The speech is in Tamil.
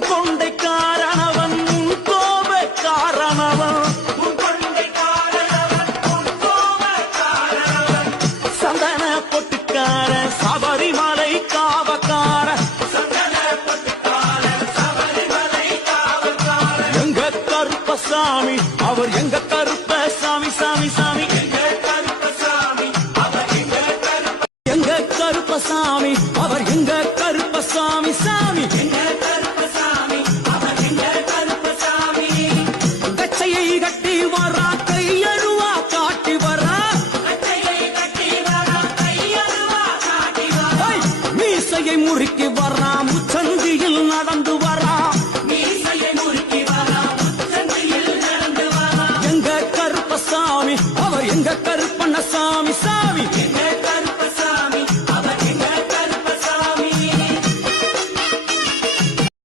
கொண்டைக்காரனவன் கோபக்காரனவன் சந்தன பொட்டுக்கார சபரிமலை காவக்கார எங்க கருப்பசாமி அவர் எங்க கருப்பசாமி சாமி சாமி எங்க கருப்பசாமி அவர் எங்க கருப்பசாமி சாமி கச்சையை கட்டி வரா கையழுவா காட்டி வரா மீசையை முறுக்கி வரா முச்சந்தியில் நடந்து வர